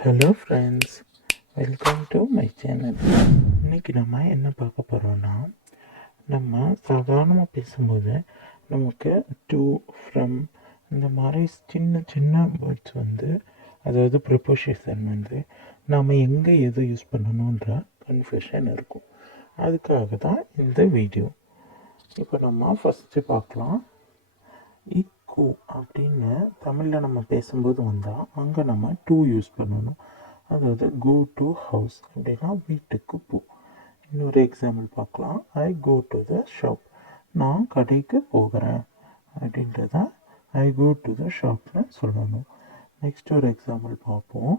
Hello friends, welcome to my channel. இன்றைக்கி நம்ம என்ன பார்க்க போகிறோன்னா, நம்ம சாதாரணமாக பேசும்போது நமக்கு டு, ஃப்ரம் இந்த மாதிரி சின்ன சின்ன வேர்ட்ஸ் வந்து, அதாவது ப்ரிப்போசிஷன் வந்து நாம் எங்கே எது யூஸ் பண்ணணுன்ற கன்ஃபியூஷன் இருக்கும். அதுக்காக தான் இந்த வீடியோ. இப்போ நம்ம ஃபஸ்ட்டு பார்க்கலாம். இக்கு அப்படின்னு தமிழில் நம்ம பேசும்போது வந்தால் அங்கே நம்ம டூ யூஸ் பண்ணணும். அதாவது கோ டு ஹவுஸ் அப்படின்னா வீட்டுக்கு போ. இன்னொரு எக்ஸாம்பிள் பார்க்கலாம். ஐ கோ டு த ஷாப், நான் கடைக்கு போகிறேன் அப்படின்றத ஐ கோ டு த ஷாப்னு சொல்லணும். நெக்ஸ்ட் ஒரு எக்ஸாம்பிள் பார்ப்போம்.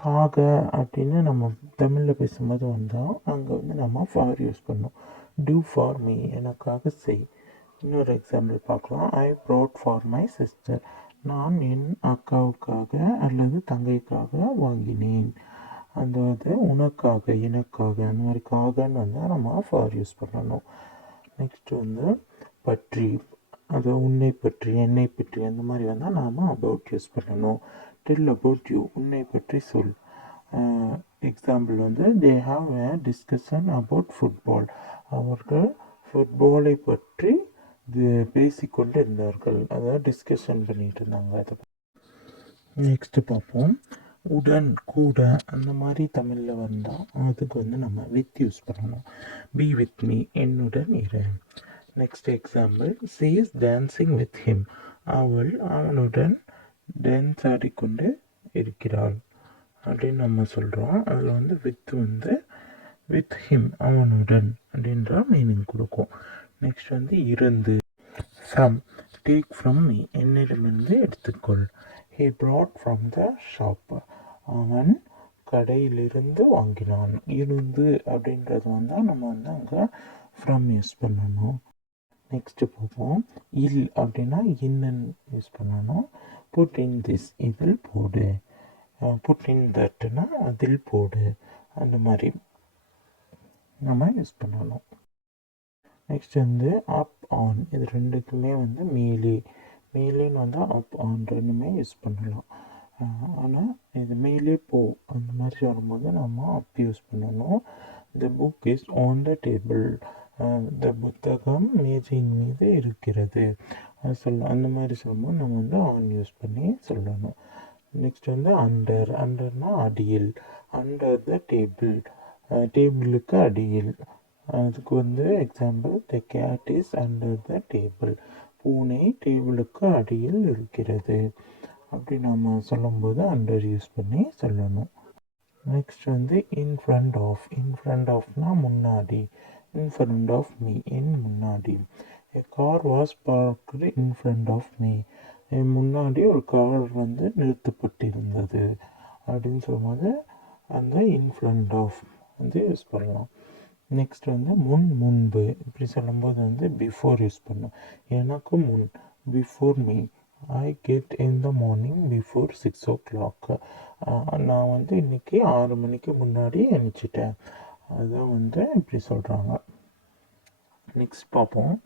காக அப்படின்னு நம்ம தமிழில் பேசும்போது வந்தால் அங்கே வந்து நம்ம ஃபார் யூஸ் பண்ணணும். டூ ஃபார் மீ, எனக்காக செய். இன்னொரு எக்ஸாம்பிள் பார்க்கலாம். ஐ ப்ராட் ஃபார் மை சிஸ்டர், நான் என் அக்காவுக்காக அல்லது தங்கைக்காக வாங்கினேன். அதாவது உனக்காக, எனக்காக, அந்த மாதிரி காகன்னு வந்தால் நம்ம ஃபார் யூஸ் பண்ணணும். நெக்ஸ்ட் வந்து பற்றி, அது உன்னை பற்றி, என்னை பற்றி, அந்த மாதிரி வந்தால் நாம் அபவுட் யூஸ் பண்ணணும். டெல் அபவுட் யூ, உன்னை பற்றி சொல். எக்ஸாம்பிள் வந்து they have a discussion about football, அவர்கள் ஃபுட்பாலை பற்றி பேசிக்கொண்டு இருந்தார்கள், அதாவது டிஸ்கஷன் பண்ணிட்டு இருந்தாங்க. அதை நெக்ஸ்ட் பார்ப்போம். உடன், கூட, அந்த மாதிரி தமிழில் வந்தால் அதுக்கு வந்து நம்ம வித் யூஸ் பண்ணணும். பி வித் மீ, என்னுடன் இரு. Next example, C is dancing with him, அவள் அவனுடன் டான்ஸ் ஆடிக்கொண்டு இருக்கிறாள் அப்படின்னு நம்ம சொல்கிறோம். அதில் வந்து வித் வந்து வித் ஹிம், அவனுடன் அப்படின்ற மீனிங் கொடுக்கும். நெக்ஸ்ட் வந்து இருந்து, ஃப்ரம், டேக் ஃப்ரம் மீ, என்னிடமிருந்து எடுத்துக்கொள். He brought from the shop, அவன் கடையிலிருந்து வாங்கினான். இருந்து அப்படின்றது வந்தால் நம்ம வந்து அங்கே ஃப்ரம் யூஸ் பண்ணணும். நெக்ஸ்ட்டு பார்ப்போம். இல் அப்படின்னா இன்னன் யூஸ் பண்ணணும். புட் இன் திஸ், இதில் போடு. புட் இன் தட்னா அதில் போடு, அந்த மாதிரி நம்ம யூஸ் பண்ணணும். நெக்ஸ்ட் வந்து அப் ஆன், இது ரெண்டுக்குமே வந்து மேலே, மேலேன்னு வந்தால் அப் ஆன் ரெண்டுமே யூஸ் பண்ணலாம். ஆனால் இது மேலே போ அந்த மாதிரி வரும்போது நம்ம அப் யூஸ் பண்ணணும். The book is on the table, த புத்தகம் மேஜையின் மீது இருக்கிறது சொல்லலாம். அந்த மாதிரி சொல்லும்போது நம்ம வந்து ஆன் யூஸ் பண்ணி சொல்லணும். நெக்ஸ்ட் வந்து அண்டர், அண்டர்னா அடியில், அண்டர் த டேபிள், டேபிளுக்கு அடியில். அதுக்கு வந்து example, the cat is under the table, பூனை டேபிளுக்கு அடியில் இருக்கிறது. அப்படி நம்ம சொல்லும்போது அண்டர் யூஸ் பண்ணி சொல்லணும். நெக்ஸ்ட் வந்து in front of, in front ஆஃப்னா முன்னாடி, இன் ஃப்ரண்ட் ஆஃப் மீ, என் முன்னாடி. A car was parked in front of me, என் முன்னாடி ஒரு கார் வந்து நிறுத்தப்பட்டிருந்தது அப்படின்னு சொல்லும்போது அந்த இன் ஃப்ரண்ட் ஆஃப் வந்து யூஸ் பண்ணலாம். நெக்ஸ்ட் வந்து முன், முன்பு, இப்படி சொல்லும்போது வந்து பிஃபோர் யூஸ் பண்ணும். எனக்கு முன், before me. I get in the morning before 6 o'clock, நான் வந்து இன்றைக்கி 6 மணிக்கு முன்னாடி எழுந்திரிச்சிட்டேன். அதுதான் வந்து இப்படி சொல்கிறாங்க. நெக்ஸ்ட் பார்ப்போம்.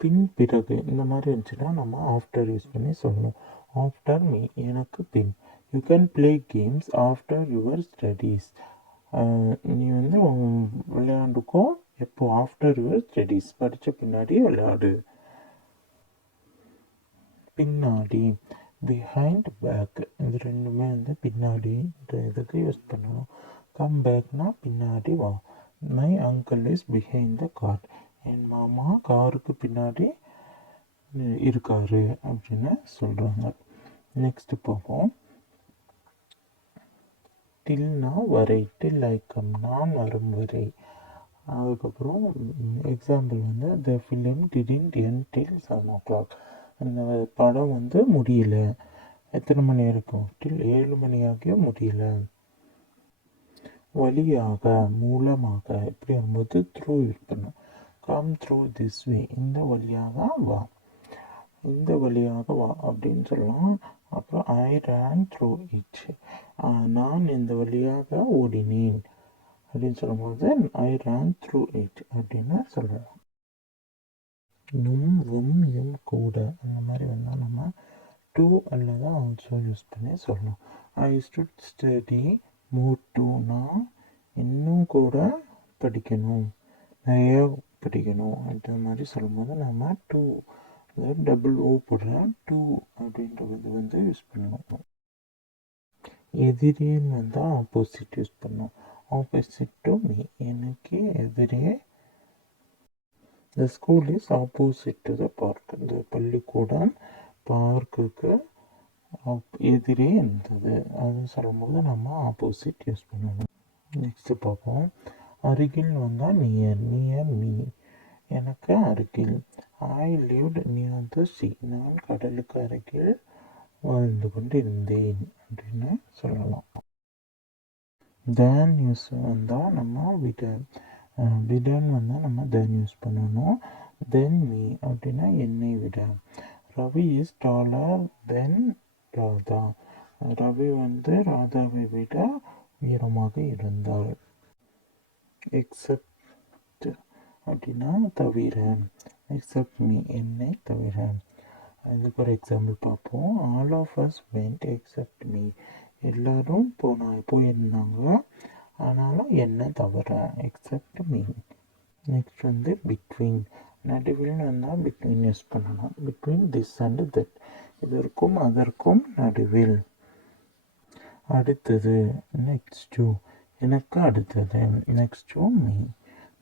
பின், பிறகு, இந்த மாதிரி இருந்துச்சுன்னா நம்ம ஆஃப்டர் யூஸ் பண்ணி சொல்லணும். ஆஃப்டர் மீ, எனக்கு பின். You can play games after your studies, நீ வந்து விளையாண்டுக்கோ எப்போ, ஆஃப்டர் யுவர் ஸ்டடீஸ், படித்த பின்னாடி விளையாடு. பின்னாடி, பிஹைண்ட், பேக், இது ரெண்டுமே வந்து பின்னாடின்ற இதுக்கு யூஸ் பண்ணணும். கம் பேக்னா பின்னாடி வா. My uncle is behind the car, என் மாமா காருக்கு பின்னாடி இருக்காரு அப்படின்னு சொல்கிறாங்க. நெக்ஸ்ட் பார்ப்போம். டில்னா வரை, டில் ஐ கம், நான் வரும் வரை. அதுக்கப்புறம் எக்ஸாம்பிள் வந்து the film didn't end till 7 o'clock, அந்த படம் வந்து முடியல, எத்தனை மணி இருக்கும், டில் 7 மணி ஆகியும் முடியல. வழியாக, மூலமாக, இப்படி வரும்போது த்ரூ யூஸ் பண்ணும். கம் த்ரூ திஸ் வே, இந்த வழியாக வா, இந்த வழியாக வா அப்படின்னு சொல்லலாம். அப்புறம் ஐ ரேன் த்ரூ இட், நான் இந்த வழியாக ஓடினேன் அப்படின்னு சொல்லும்போது ஐ ரேன் த்ரூ இட் அப்படின்னு சொல்லலாம். நும், வும், யும், கூட, அந்த மாதிரி வந்தால் நம்ம டூ அல்லது ஆல்சோ யூஸ் பண்ணி சொல்லணும். ஐ ஸ்டுட் ஸ்டடி மோர் டூ. நான் இன்னும் கூட படிக்கணும், நிறையா படிக்கணும் அந்த மாதிரி சொல்லும்போது நம்ம டூ டபுள் ஓ போடுறேன் டூ அப்படின்றது யூஸ் பண்ணணும். எதிரின்னு வந்தால் ஆப்போசிட் யூஸ் பண்ணணும். ஆப்போசிட் டு மீ, எனக்கு எதிரே. The school is opposite to the park. இந்த பள்ளிக்கூடம் பார்க்குக்கு எதிரே இருந்தது. அது சொல்லும்போது நம்ம ஆப்போசிட் யூஸ் பண்ணணும். நெக்ஸ்ட்டு பார்ப்போம். அருகில் வந்தால் நியர். நியர் மீ, எனக்கு அருகில். ஐ லிவ்ட் நியர் த சி, நான் கடலுக்கு அருகில் வாழ்ந்து கொண்டு இருந்தேன் அப்படின்னு சொல்லலாம். தேன் யூஸ் வந்தால் நம்ம விடன்னு வந்தால் நம்ம தேன் யூஸ் பண்ணணும். தென் மீ அப்படின்னா என்னை விட. ரவி இஸ் டாலர் தென் ராதா. ரவி ராதாவை விட உயரமாக இருந்தார். எக்ஸப்ட் அப்படின்னா தவிர. எக்ஸப்ட் மீ, என்னை தவிர. அதுக்கு ஒரு எக்ஸாம்பிள் பார்ப்போம். All of us went except me, எல்லோரும் போயிருந்தாங்க ஆனாலும் என்ன தவிர. Except me. Next between. நடுவில் வந்தால் பிட்வீன் யூஸ் பண்ணணும். பிட்வீன் திஸ் அண்ட் தட், இதற்கும் அதற்கும் நடுவில். அடுத்தது நெக்ஸ்ட் டு, எனக்கு அடுத்தது. Next to me.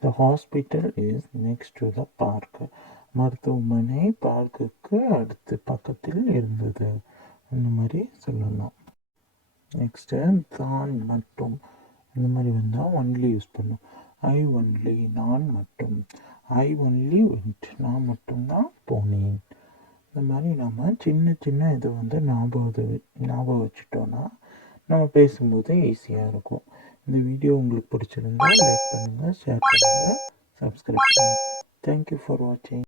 The hospital is next to the park. மருத்துவமனை பார்க்குக்கு அடுத்து பக்கத்தில் இருந்தது. அந்த மாதிரி சொல்லலாம். நெக்ஸ்ட்டு தான் மட்டும், இந்த மாதிரி வந்தால் ஒன்லி யூஸ் பண்ணும். ஐ ஒன்லி, நான் மட்டும். ஐ ஒன்லி வெண்ட், நான் மட்டும்தான் போனேன். இந்த மாதிரி நம்ம சின்ன சின்ன இதை ஞாபகம் வச்சுட்டோன்னா நம்ம பேசும்போது ஈஸியாக இருக்கும். இந்த வீடியோ உங்களுக்கு பிடிச்சிருந்தா லைக் பண்ணுங்கள், ஷேர் பண்ணுங்கள், சப்ஸ்கிரைப் பண்ணுங்கள். தேங்க்யூ ஃபார் வாட்சிங்.